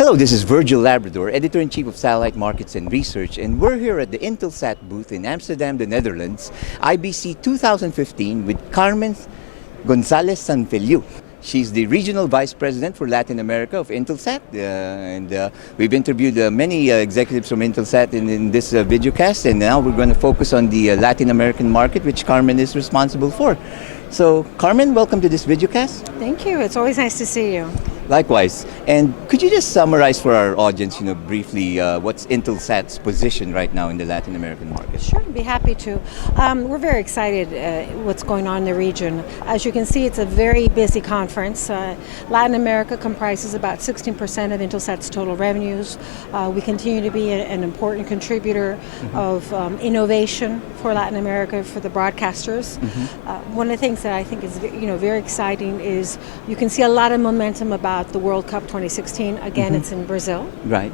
Hello, this is Virgil Labrador, Editor-in-Chief of Satellite Markets and Research, and we're here at the Intelsat booth in Amsterdam, the Netherlands, IBC 2015 with Carmen Gonzalez-Sanfeliu. She's the Regional Vice President for Latin America of Intelsat, and we've interviewed many executives from Intelsat in this videocast, and now we're going to focus on the Latin American market, which Carmen is responsible for. So, Carmen, welcome to this videocast. Thank you. It's always nice to see you. Likewise. And could you just summarize for our audience, briefly, what's Intelsat's position right now in the Latin American market? Sure, I'd be happy to. We're very excited what's going on in the region. As you can see, it's a very busy conference. Latin America comprises about 16% of Intelsat's total revenues. We continue to be an important contributor of innovation for Latin America, for the broadcasters. One of the things that I think is very exciting is you can see a lot of momentum about the World Cup 2016. Again, it's in Brazil. Right.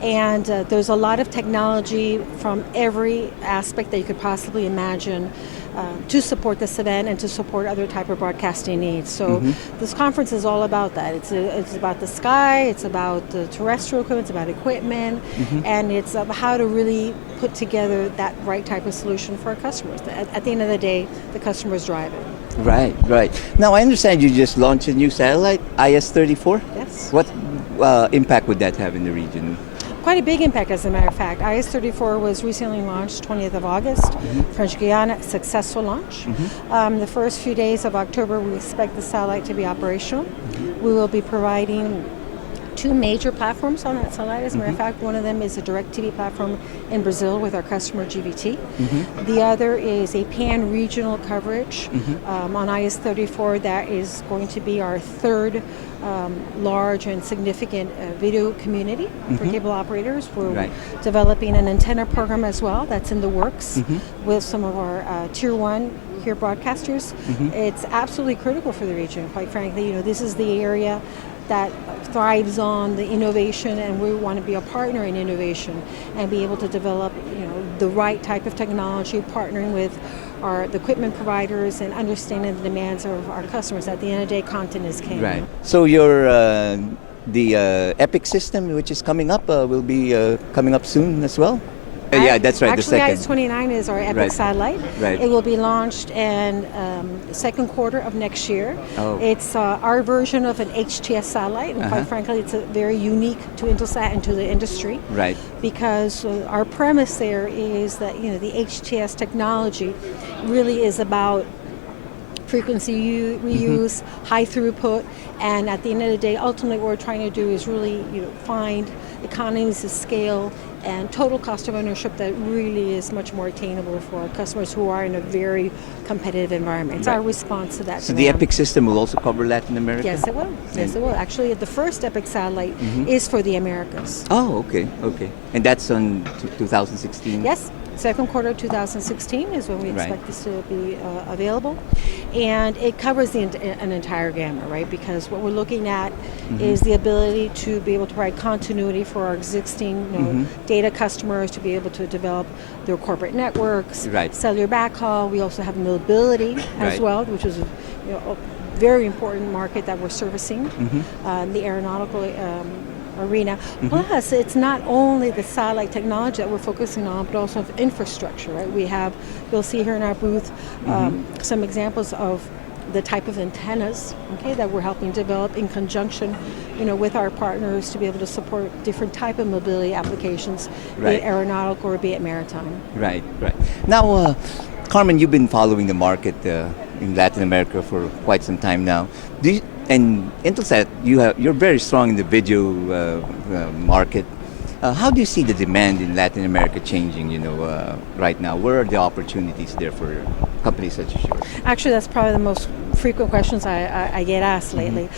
And there's a lot of technology from every aspect that you could possibly imagine to support this event and to support other type of broadcasting needs. So this conference is all about that. It's about the sky, it's about the terrestrial equipment, it's about equipment, and it's about how to really put together that right type of solution for our customers. At the end of the day, the customers drive it. Right, right. Now, I understand you just launched a new satellite, IS-34? Yes. What impact would that have in the region? Quite a big impact, as a matter of fact. IS-34 was recently launched 20th of August, French Guiana, successful launch. The first few days of October, we expect the satellite to be operational. We will be providing two major platforms on that satellite. As a matter of fact, one of them is a direct TV platform in Brazil with our customer GVT. The other is a pan-regional coverage on IS-34 that is going to be our third large and significant video community for cable operators. We're developing an antenna program as well that's in the works with some of our tier one here broadcasters. It's absolutely critical for the region, quite frankly. This is the area that thrives on the innovation, and we want to be a partner in innovation and be able to develop the right type of technology, partnering with the equipment providers and understanding the demands of our customers. At the end of the day, content is king. Right. So the EPIC system, which is coming up, will be coming up soon as well? Yeah, that's right. Actually, the second. IS-29 is our EPIC satellite. Right. It will be launched in the second quarter of next year. Oh. It's our version of an HTS satellite, and quite frankly, it's very unique to Intelsat and to the industry. Right. Because our premise there is that the HTS technology really is about frequency reuse, high throughput, and at the end of the day, ultimately what we're trying to do is really find economies of scale and total cost of ownership that really is much more attainable for our customers who are in a very competitive environment. It's our response to that. So demand. the EPIC system will also cover Latin America? Yes, it will. Yes, it will. Actually, the first EPIC satellite is for the Americas. Oh, okay, okay. And that's on 2016? Yes. Second quarter 2016 is when we expect this to be available, and it covers an entire gamut, right? Because what we're looking at is the ability to be able to provide continuity for our existing data customers to be able to develop their corporate networks, cellular backhaul. We also have mobility as well, which is a very important market that we're servicing, the aeronautical arena. Plus, it's not only the satellite technology that we're focusing on, but also infrastructure, right? You'll see here in our booth some examples of the type of antennas, that we're helping develop in conjunction, with our partners to be able to support different type of mobility applications, be it aeronautical or be it maritime. Right, right. Now, Carmen, you've been following the market in Latin America for quite some time now. And Intelsat, you're very strong in the video market. How do you see the demand in Latin America changing, right now? Where are the opportunities there for companies such as yours? Actually, that's probably the most frequent questions I get asked lately.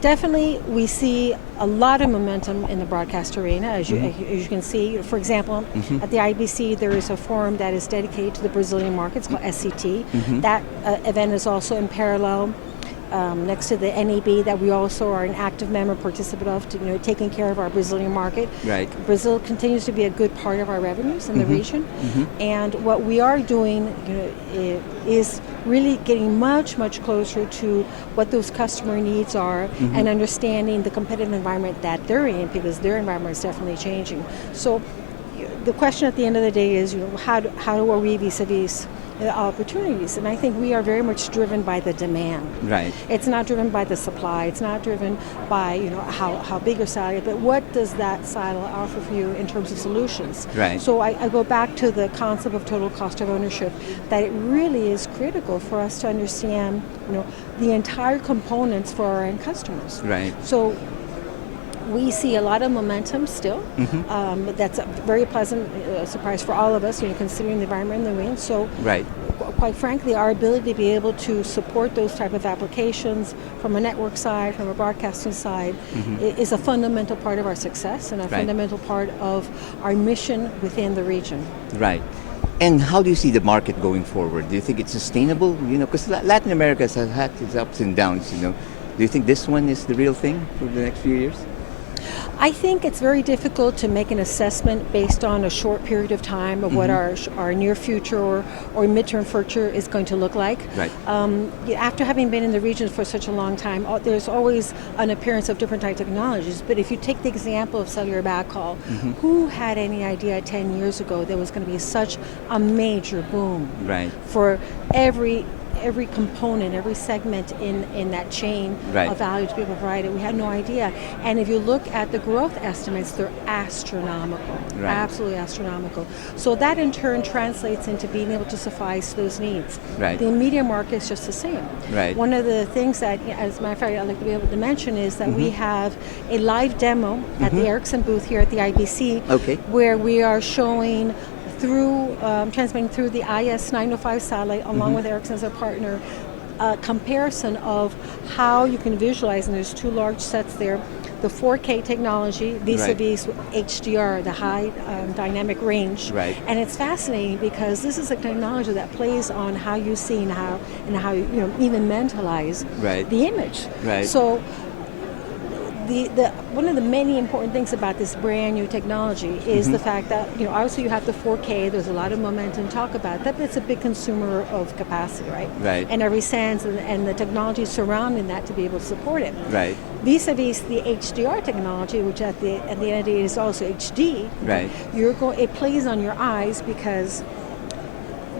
Definitely, we see a lot of momentum in the broadcast arena, as you can see. For example, at the IBC, there is a forum that is dedicated to the Brazilian market. It's called SCT. That event is also in parallel next to the NEB that we also are an active member participant of, taking care of our Brazilian market. Right. Brazil continues to be a good part of our revenues in the region, and what we are doing, is really getting much closer to what those customer needs are, and understanding the competitive environment that they're in, because their environment is definitely changing. So the question at the end of the day is, how are we vis-a-vis opportunities? And I think we are very much driven by the demand. Right. It's not driven by the supply. It's not driven by how big your silo is, but what does that silo offer for you in terms of solutions? Right. So I go back to the concept of total cost of ownership, that it really is critical for us to understand the entire components for our end customers. Right. So we see a lot of momentum still. That's a very pleasant surprise for all of us, considering the environment that we're in. So, Right. Quite frankly, our ability to be able to support those type of applications from a network side, from a broadcasting side, is a fundamental part of our success and a fundamental part of our mission within the region. Right. And how do you see the market going forward? Do you think it's sustainable? Because Latin America has had its ups and downs. Do you think this one is the real thing for the next few years? I think it's very difficult to make an assessment based on a short period of time of what our near future or midterm future is going to look like. Right. After having been in the region for such a long time, there's always an appearance of different types of technologies. But if you take the example of cellular backhaul, who had any idea 10 years ago there was going to be such a major boom for every component, every segment in that chain of value to be provided? We had no idea. And if you look at the growth estimates, they're astronomical, absolutely astronomical. So that in turn translates into being able to suffice those needs. Right. The media market is just the same. Right. One of the things that, as a matter of fact, I'd like to be able to mention is that we have a live demo at the Ericsson booth here at the IBC, where we are showing through transmitting through the IS-905 satellite, along with Ericsson as our partner, a comparison of how you can visualize, and there's two large sets there, the 4K technology vis-a-vis HDR, the high dynamic range. Right. And it's fascinating because this is a technology that plays on how you see and how you even mentalize the image. Right. So the one of the many important things about this brand new technology is the fact that obviously you have the 4K. There's a lot of momentum talk about that, but it's a big consumer of capacity, right? Right. And every sense and the technology surrounding that to be able to support it. Right. Vis-a-vis the HDR technology, which at the end of the day is also HD. Right. It plays on your eyes because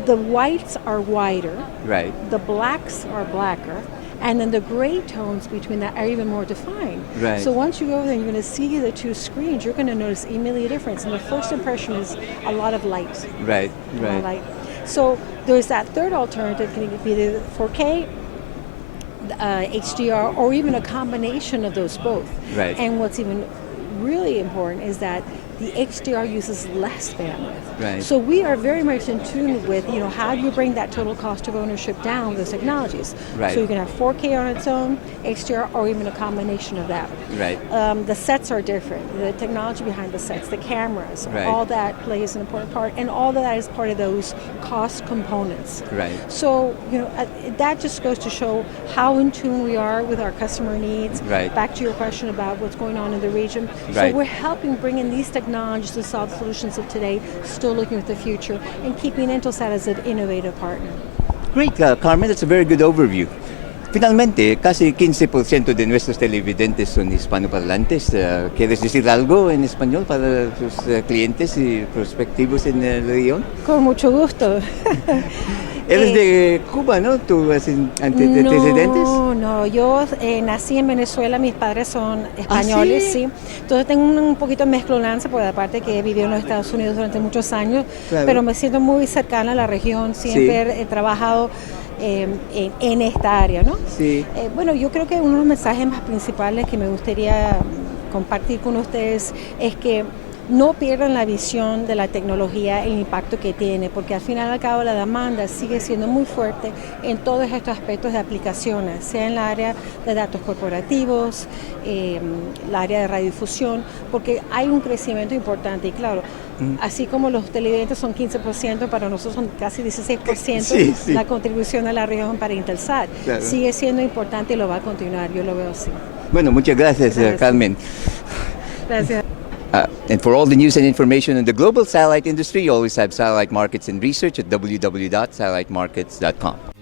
the whites are whiter. Right. The blacks are blacker. And then the gray tones between that are even more defined. Right. So once you go over there and you're going to see the two screens, you're going to notice immediately a difference. And the first impression is a lot of light. Right, right. Light. So there's that third alternative, can be the 4K, HDR, or even a combination of those both. Right. And what's even really important is that the HDR uses less bandwidth. Right. So we are very much in tune with, how do you bring that total cost of ownership down with those technologies? Right. So you can have 4K on its own, HDR, or even a combination of that. Right. The sets are different. The technology behind the sets, the cameras, all that plays an important part, and all of that is part of those cost components. Right. So, that just goes to show how in tune we are with our customer needs. Right. Back to your question about what's going on in the region. Right. So we're helping bring in these technologies to solve solutions of today, still looking at the future, and keeping Intelsat as an innovative partner. Great, Carmen, that's a very good overview. Finalmente, casi 15% de nuestros televidentes son hispanoparlantes. ¿Quieres decir algo en español para tus clientes y prospectivos en la región? Con mucho gusto. Eres de Cuba, ¿no? ¿Tú antecedentes? No, yo nací en Venezuela, mis padres son españoles, ¿sí? Entonces tengo un poquito de mezcolanza, porque aparte que he vivido en los Estados Unidos durante muchos años, pero me siento muy cercana a la región, siempre he trabajado en esta área, ¿no? Sí. Bueno, yo creo que uno de los mensajes más principales que me gustaría compartir con ustedes es que no pierdan la visión de la tecnología, el impacto que tiene, porque al final y al cabo la demanda sigue siendo muy fuerte en todos estos aspectos de aplicaciones, sea en el área de datos corporativos, el área de radiodifusión, porque hay un crecimiento importante y claro, así como los televidentes son 15%, para nosotros son casi 16% Sí, sí. la contribución a la región para Intelsat. Claro. Sigue siendo importante y lo va a continuar, yo lo veo así. Bueno, muchas gracias, Gracias. Carmen. Gracias. And for all the news and information on the global satellite industry, you always have satellite markets and research at www.satellitemarkets.com.